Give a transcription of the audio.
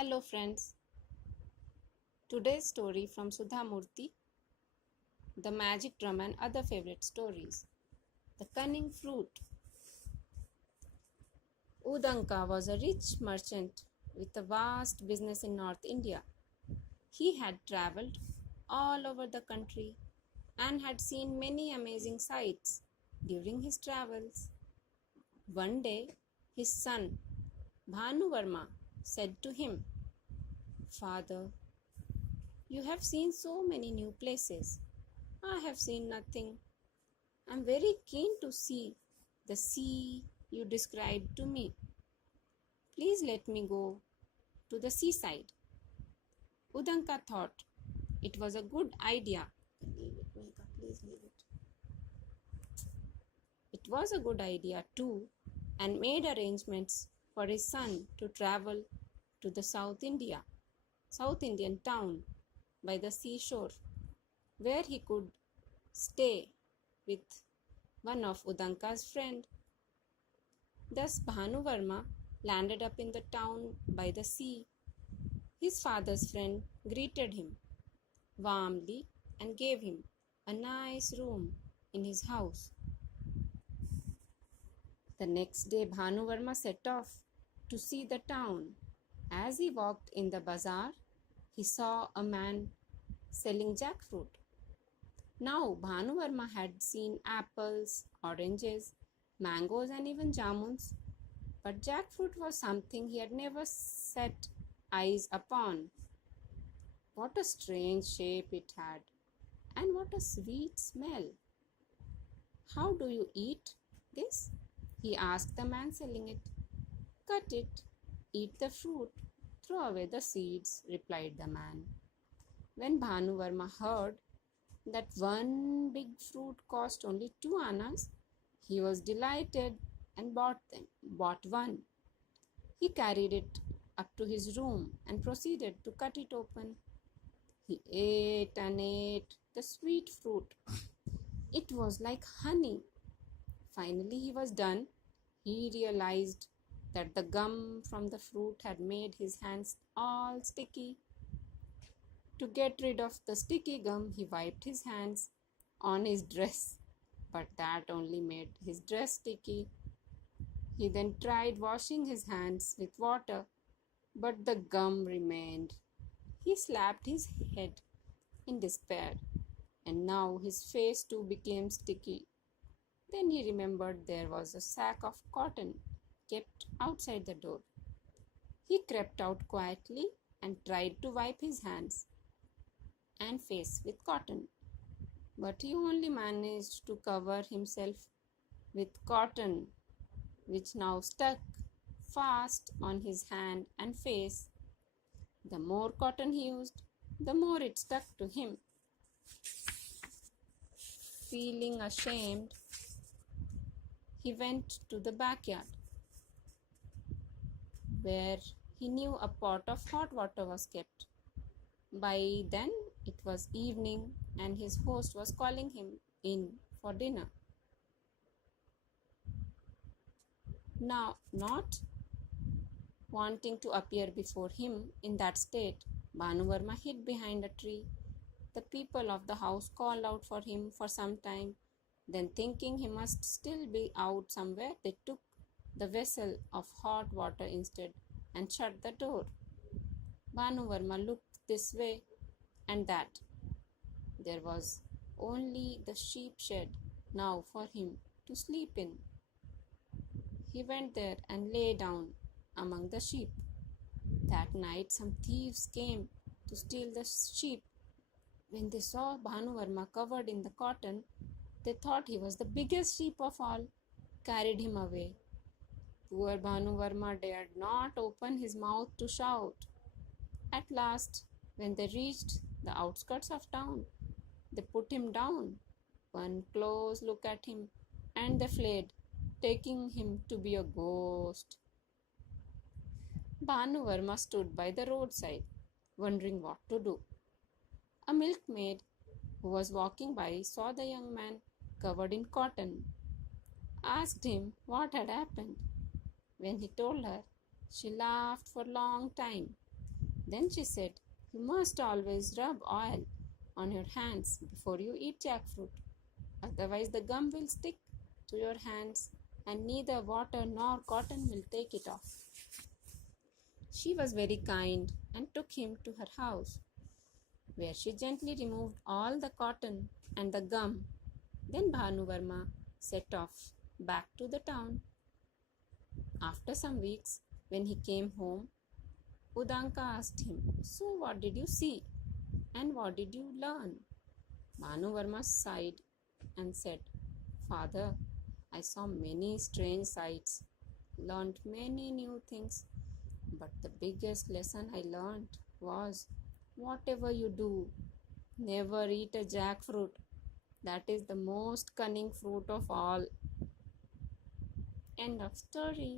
Hello friends, today's story from Sudha Murty, The Magic Drum and Other Favorite Stories. The Cunning Fruit. Udanka was a rich merchant with a vast business in North India. He had travelled all over the country and had seen many amazing sights during his travels. One day, his son, Bhanuvarma, said to him, "Father, you have seen so many new places. I have seen nothing. I am very keen to see the sea you described to me. Please let me go to the seaside." Udanka thought it was a good idea. Leave it, Megha, please leave it. It was a good idea too, and made arrangements for his son to travel to the South Indian town by the seashore, where he could stay with one of Udanka's friends. Thus Bhanuvarma landed up in the town by the sea. His father's friend greeted him warmly and gave him a nice room in his house. The next day Bhanuvarma set off to see the town. As he walked in the bazaar, he saw a man selling jackfruit. Now Bhanuvarma had seen apples, oranges, mangoes and even jamuns, but jackfruit was something he had never set eyes upon. What a strange shape it had, and what a sweet smell. "How do you eat this?" he asked the man selling it. "Cut it, eat the fruit, throw away the seeds," replied the man. When Bhanuvarma heard that one big fruit cost only 2 annas, he was delighted and bought one. He carried it up to his room and proceeded to cut it open. He ate and ate the sweet fruit. It was like honey. Finally he was done. He realized that the gum from the fruit had made his hands all sticky. To get rid of the sticky gum, he wiped his hands on his dress, but that only made his dress sticky. He then tried washing his hands with water, but the gum remained. He slapped his head in despair, and now his face too became sticky. Then he remembered there was a sack of cotton kept outside the door. He crept out quietly and tried to wipe his hands and face with cotton, but he only managed to cover himself with cotton, which now stuck fast on his hand and face. The more cotton he used, the more it stuck to him. Feeling ashamed, he went to the backyard, where he knew a pot of hot water was kept. By then it was evening, and his host was calling him in for dinner. Now, not wanting to appear before him in that state, Bhanuvarma hid behind a tree. The people of the house called out for him for some time. Then, thinking he must still be out somewhere, they took the vessel of hot water instead and shut the door. Bhanuvarma looked this way and that. There was only the sheep shed now for him to sleep in. He went there and lay down among the sheep. That night some thieves came to steal the sheep. When they saw Bhanuvarma covered in the cotton, they thought he was the biggest sheep of all, carried him away. Poor Bhanuvarma dared not open his mouth to shout. At last, when they reached the outskirts of town, they put him down. One close look at him, and they fled, taking him to be a ghost. Bhanuvarma stood by the roadside, wondering what to do. A milkmaid who was walking by saw the young man covered in cotton, asked him what had happened. When he told her, she laughed for a long time Then she said, "You must always rub oil on your hands before you eat jackfruit. Otherwise, the gum will stick to your hands and neither water nor cotton will take it off." She was very kind and took him to her house, where she gently removed all the cotton and the gum. Then Bhanuvarma set off back to the town. After some weeks, when he came home, Udanka asked him, "So, what did you see and what did you learn?" Bhanuvarma sighed and said, "Father, I saw many strange sights, learned many new things, but the biggest lesson I learned was, whatever you do, never eat a jackfruit. That is the most cunning fruit of all." End of story.